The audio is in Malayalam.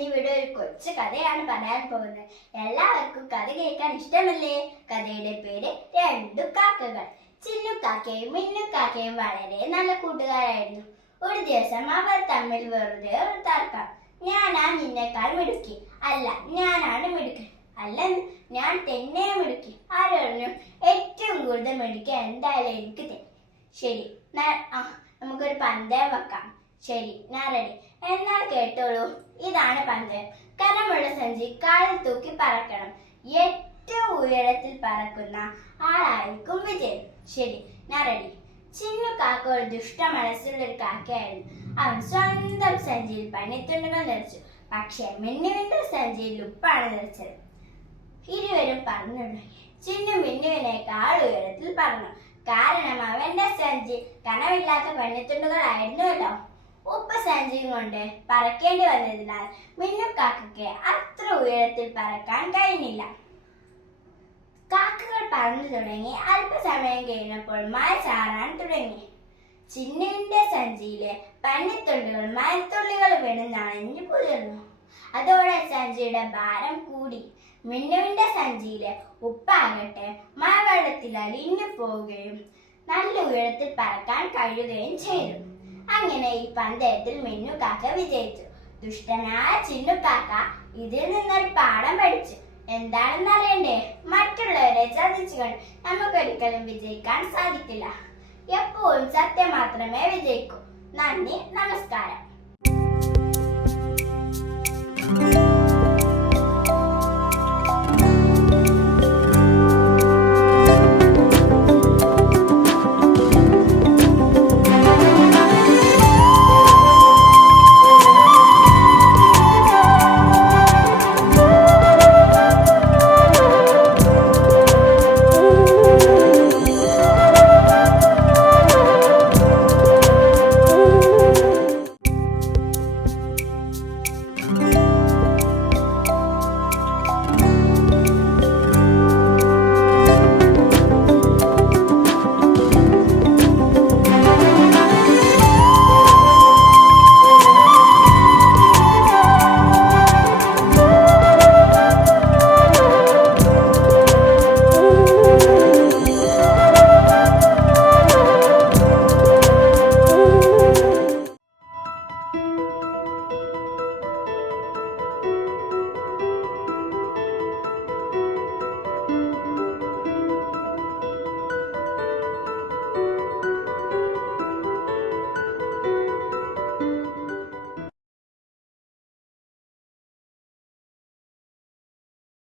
ഇന്നിവിടെ ഒരു കൊച്ചു കഥയാണ് പറയാൻ പോകുന്നത്. എല്ലാവർക്കും കഥ കേൾക്കാൻ ഇഷ്ടമല്ലേ? കഥയുടെ പേര് രണ്ടു കാക്കകൾ. ചിന്നുകാക്കയും മിന്നുകാക്കയും വളരെ നല്ല കൂട്ടുകാരായിരുന്നു. ഒരു ദിവസം അവർ തമ്മിൽ വെറുതെ ഒരു തർക്കം. ഞാനാ നിന്നെക്കാൾ മിടുക്കി. അല്ല, ഞാനാണ് മിടുക്കൻ. അല്ല, ഞാൻ തന്നെ മിടുക്കി. ആരറിഞ്ഞു? ഏറ്റവും കൂടുതൽ മിടുക്കി എന്തായാലും എനിക്ക് തന്നെ. ശരി, നമുക്കൊരു പന്തയം വെക്കാം. ശരി, ഞാൻ റെഡി. എന്നാൽ കേട്ടോളൂ, ഇതാണ് പന്തയം. കനമുള്ള സഞ്ചി കാലിൽ തൂക്കി പറക്കണം. ഏറ്റവും ഉയരത്തിൽ പറക്കുന്ന ആളായിരിക്കും വിജയം. ശരി, ഞാൻ റെഡി. ചിന്നുകാക്ക ഒരു ദുഷ്ട മനസ്സുള്ള ഒരു കാക്കയായിരുന്നു. അവൻ സ്വന്തം സഞ്ചിയിൽ പണിത്തുണ്ടുകൾ നിറച്ചു. പക്ഷെ മിന്നുവിന്റെ സഞ്ചിയിൽ ഉപ്പാണ് നിറച്ചത്. ഇരുവരും പറന്നു തുടങ്ങി. ചിന്നു മിന്നുവിനേക്കാൾ ഉയരത്തിൽ പറന്നു. കാരണം അവന്റെ സഞ്ചി കനമില്ലാത്ത പണിത്തുണ്ടുകളായിരുന്നല്ലോ. ഉപ്പ് സഞ്ചിയും കൊണ്ട് പറക്കേണ്ടി വന്നതിനാൽ മിന്നുകാക്കയ്ക്ക് അത്ര ഉയരത്തിൽ പറക്കാൻ കഴിഞ്ഞില്ല. കാക്കകൾ പറന്നു തുടങ്ങി. അല്പസമയം കഴിഞ്ഞപ്പോൾ മഴ ചാറാൻ തുടങ്ങി. ചിന്നുവിന്റെ സഞ്ചിയിലെ പന്നിത്തുള്ളികൾ മരത്തുള്ളികൾ വീണ് നനഞ്ഞു കുതിർന്നു. അതോടെ സഞ്ചിയുടെ ഭാരം കൂടി. മിന്നുവിന്റെ സഞ്ചിയിലെ ഉപ്പാകട്ടെ മഴവെള്ളത്തിൽ അലിഞ്ഞു പോവുകയും നല്ല ഉയരത്തിൽ പറക്കാൻ കഴിയുകയും ചെയ്തു. അങ്ങനെ ഈ പന്തയത്തിൽ മിന്നുകാക്ക വിജയിച്ചു. ദുഷ്ടനായ ചിന്നുകാക്ക ഇതിൽ നിന്നൊരു പാഠം പഠിച്ചു. എന്താണെന്ന് അറിയണ്ടേ? മറ്റുള്ളവരെ ചതിച്ചുകൊണ്ട് നമുക്കൊരിക്കലും വിജയിക്കാൻ സാധിക്കില്ല. എപ്പോഴും സത്യം മാത്രമേ വിജയിക്കൂ. നന്ദി, നമസ്കാരം.